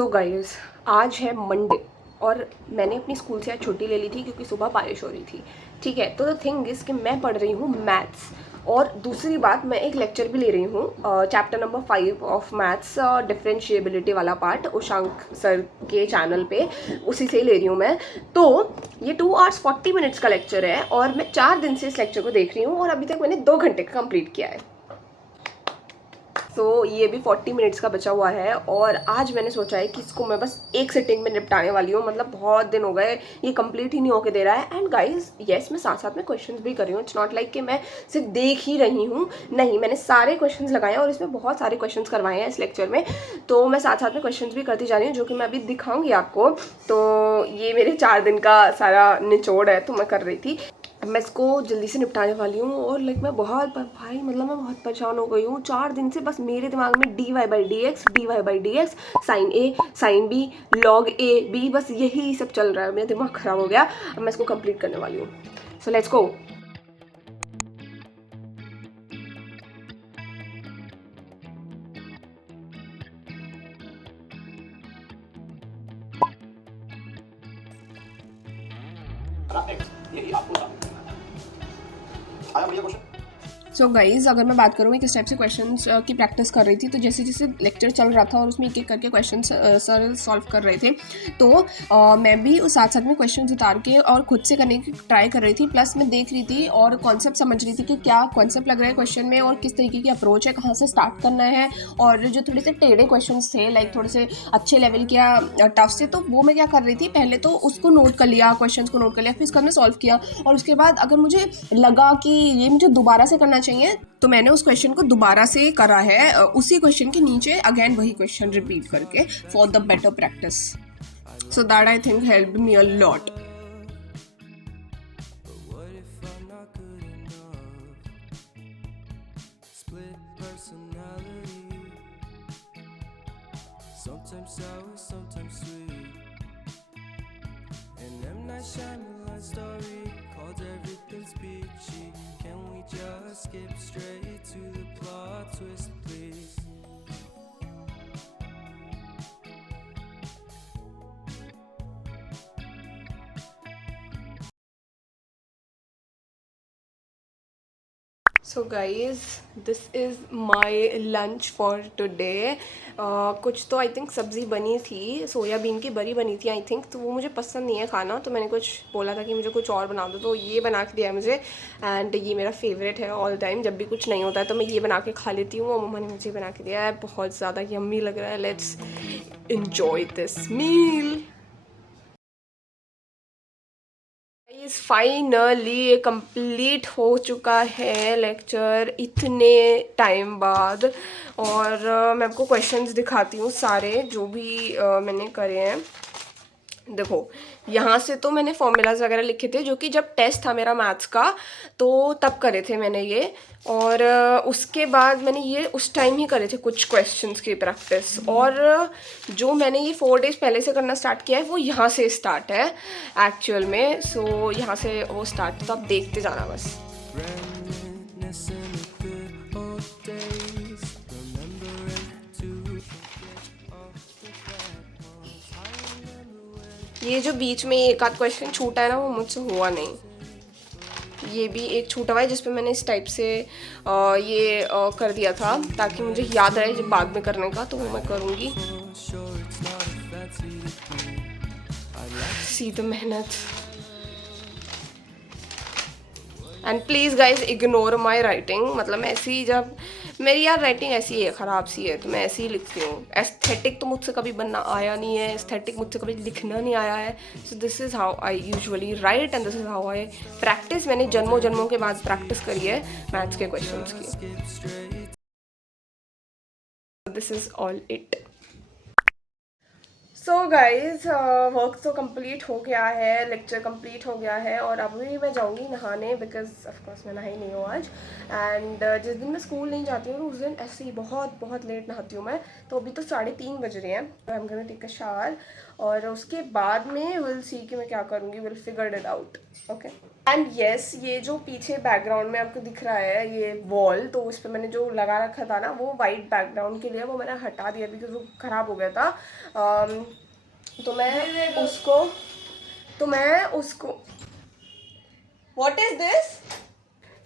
So guys, आज है Monday और मैंने अपनी स्कूल से आज छुट्टी ले ली थी क्योंकि सुबह बारिश हो रही थी। ठीक है, तो द थिंग इज़ कि मैं पढ़ रही हूँ मैथ्स और दूसरी बात मैं एक लेक्चर भी ले रही हूँ chapter number 5 of maths, differentiability वाला पार्ट उशांक सर के चैनल पे, उसी से ही ले रही हूँ मैं। तो ये 2 आवर्स 40 मिनट्स का लेक्चर है और मैं 4 दिन से इस लेक्चर को देख रही हूँ और अभी तक मैंने 2 घंटे का कंप्लीट किया है। तो ये भी 40 मिनट्स का बचा हुआ है और आज मैंने सोचा है कि इसको मैं बस एक सिटिंग में निपटाने वाली हूँ। मतलब बहुत दिन हो गए, ये कंप्लीट ही नहीं होके दे रहा है। एंड गाइस येस, मैं साथ साथ में क्वेश्चंस भी कर रही हूँ। इट्स नॉट लाइक कि मैं सिर्फ देख ही रही हूँ, नहीं, मैंने सारे क्वेश्चंस लगाए हैं और इसमें बहुत सारे क्वेश्चंस करवाए हैं इस लेक्चर में। तो मैं साथ साथ में क्वेश्चंस भी करती जा रही हूँ जो कि मैं अभी दिखाऊंगी आपको। तो ये मेरे 4 दिन का सारा निचोड़ है, तो मैं कर रही थी। अब मैं इसको जल्दी से निपटाने वाली हूँ और लाइक मैं बहुत भाई मतलब मैं बहुत परेशान हो गई हूँ 4 दिन से। बस मेरे दिमाग में dy by d x sine a sine b log a b, बस यही सब चल रहा है। मेरा दिमाग ख़राब हो गया। अब मैं इसको कंप्लीट करने वाली हूँ। So let's go. यही आपको आया भैया क्वेश्चन। सो गाइज़, अगर मैं बात करूँ मैं किस टाइप से क्वेश्चंस की प्रैक्टिस कर रही थी, तो जैसे जैसे लेक्चर चल रहा था और उसमें एक एक करके क्वेश्चन सर सॉल्व कर रहे थे, तो मैं भी उस साथ साथ में क्वेश्चन उतार के और खुद से करने की ट्राई कर रही थी। प्लस मैं देख रही थी और कॉन्सेप्ट समझ रही थी कि क्या कॉन्सेप्ट लग रहा है क्वेश्चन में और किस तरीके की अप्रोच है, कहाँ से स्टार्ट करना है। और जो थोड़े से टेढ़े क्वेश्चन थे, लाइक थोड़े से अच्छे लेवल के या टफ से, तो वो मैं क्या कर रही थी, पहले तो उसको नोट कर लिया, क्वेश्चन को नोट कर लिया, फिर उसका हमने सॉल्व किया। और उसके बाद अगर मुझे लगा कि ये मुझे दोबारा से करना चाहिए, तो मैंने उस क्वेश्चन को दोबारा से करा है, उसी क्वेश्चन के नीचे अगेन वही क्वेश्चन रिपीट करके, for the better practice. So that I think helped me a lot. Sometimes sour, sometimes sweet. And M. Night Shyamalan story called Everything's Peachy. Can we just skip straight to the plot twist, please? So guys, this is my lunch for today. कुछ तो I think सब्ज़ी बनी थी, soybean की बरी बनी थी I think, तो वो मुझे पसंद नहीं है खाना, तो मैंने कुछ बोला था कि मुझे कुछ और बना दो, तो ये बना के दिया है मुझे। एंड ये मेरा फेवरेट है ऑल टाइम, जब भी कुछ नहीं होता है तो मैं ये बना के खा लेती हूँ और मम्मा ने मुझे बना के दिया है। बहुत ज़्यादा यम्मी लग रहा है। Let's enjoy this meal. Finally complete हो चुका है लेक्चर इतने टाइम बाद। और मैं आपको क्वेश्चंस दिखाती हूँ सारे जो भी मैंने करे हैं। देखो, यहाँ से तो मैंने फॉर्मूलाज वगैरह लिखे थे जो कि जब टेस्ट था मेरा मैथ्स का तो तब करे थे मैंने ये। और उसके बाद मैंने ये उस टाइम ही करे थे कुछ क्वेश्चंस की प्रैक्टिस। और जो मैंने ये 4 डेज़ पहले से करना स्टार्ट किया है वो यहाँ से स्टार्ट है एक्चुअल में। सो यहाँ से वो स्टार्ट, तो आप देखते जाना बस। ये जो बीच में एक आध क्वेश्चन छूटा है ना, वो मुझसे हुआ नहीं। ये भी एक छूटा हुआ है जिसपे मैंने इस टाइप से ये कर दिया था ताकि मुझे याद रहे जब बाद में करने का, तो वो मैं करूँगी। सीधी मेहनत। And please guys ignore my writing. मतलब ऐसी, जब मेरी यार राइटिंग ऐसी है, ख़राब सी है, तो मैं ऐसे ही लिखती हूँ। एस्थेटिक तो मुझसे कभी बनना आया नहीं है, एस्थेटिक मुझसे कभी लिखना नहीं आया है। So this is how I usually right and this is how I practice. मैंने जन्मों जन्मों के बाद प्रैक्टिस करी है मैथ्स के क्वेश्चंस की। This is all it. So guys, work तो कंप्लीट हो गया है, लेक्चर कंप्लीट हो गया है और अभी मैं जाऊँगी नहाने, बिकॉज ऑफकोर्स मैं नहाई नहीं हूँ आज। एंड जिस दिन मैं स्कूल नहीं जाती हूँ उस दिन ऐसे ही बहुत बहुत लेट नहाती हूँ मैं। तो अभी तो 3:30 बज रहे हैं। I am gonna take a shower और उसके बाद में विल सी कि मैं क्या करूँगी, will figure it out. Okay. And yes, ये जो पीछे बैकग्राउंड में आपको दिख रहा है ये वॉल, तो उस पर मैंने जो लगा रखा था ना वो वाइट बैकग्राउंड के लिए, वो मैंने हटा दिया बिकॉज वो ख़राब हो गया था। तो मैं उसको व्हाट इज़ दिस,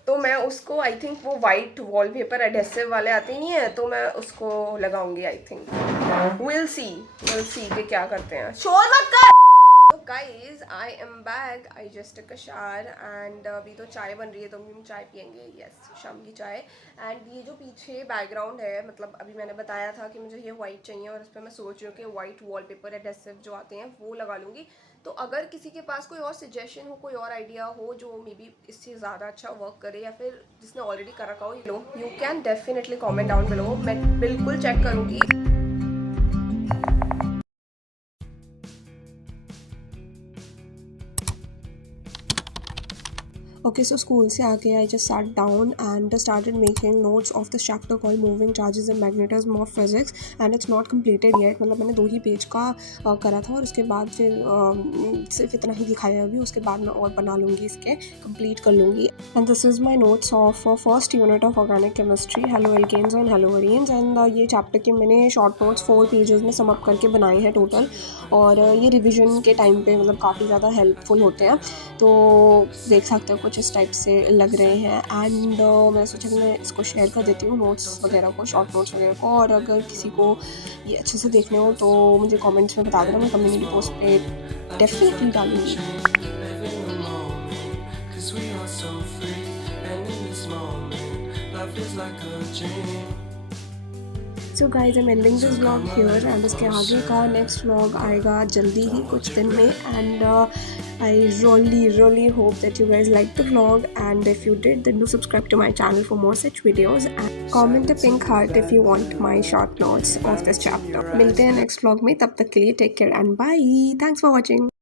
तो मैं उसको आई थिंक वो वाइट वॉलपेपर एडहेसिव वाले आते नहीं है, तो मैं उसको लगाऊंगी आई थिंक। विल सी कि क्या करते हैं। शोर मत कर। तो guys I am back, I just took a shower and अभी तो चाय बन रही है तो हम चाय पियेंगे, यस शाम की चाय। एंड ये जो पीछे बैकग्राउंड है, मतलब अभी मैंने बताया था कि मुझे ये वाइट चाहिए और इस पर मैं सोच रही हूँ कि वाइट वॉलपेपर एडहेसिव जो आते हैं वो लगा लूँगी। तो अगर किसी के पास कोई और सजेशन हो, कोई और आइडिया हो जो मे बी इससे ज़्यादा अच्छा वर्क करे या फिर जिसने ऑलरेडी कर रखा हो, you can definitely comment down below, मैं बिल्कुल चेक करूँगी। Okay, so school से आके I just sat down and started making notes of this chapter called Moving Charges and Magnetism of Physics, and it's not completed yet. मतलब मैंने 2 ही page का करा था और उसके बाद फिर सिर्फ इतना ही दिखाया अभी, उसके बाद मैं और बना लूँगी, इसके कंप्लीट कर लूँगी। And this is my notes of first unit of organic chemistry, halo alkanes and halo arenes. And ये चैप्टर के मैंने शॉर्ट नोट्स 4 पेजेस में सम अप करके बनाए हैं टोटल, और ये रिविजन के टाइम पे मतलब काफ़ी ज़्यादा हेल्पफुल होते हैं, तो देख सकते हो कुछ इस टाइप से लग रहे हैं। एंड मैं सोचा कि मैं इसको शेयर कर देती हूँ नोट्स वगैरह को, शॉर्ट नोट्स वगैरह को, और अगर किसी को ये अच्छे से देखने हो तो मुझे कमेंट्स में बता देना, मैं कम्युनिटी पोस्ट पे डेफिनेटली डालूँगी। So guys I am ending this vlog here, and इसके आगे का नेक्स्ट व्लॉग आएगा जल्दी ही कुछ दिन में। And I really hope that you guys liked the vlog, and if you did, then do subscribe to my channel for more such videos and comment a pink heart if you want my short notes of this chapter. मिलते हैं next vlog में, तब तक के लिए take care and bye. Thanks for watching.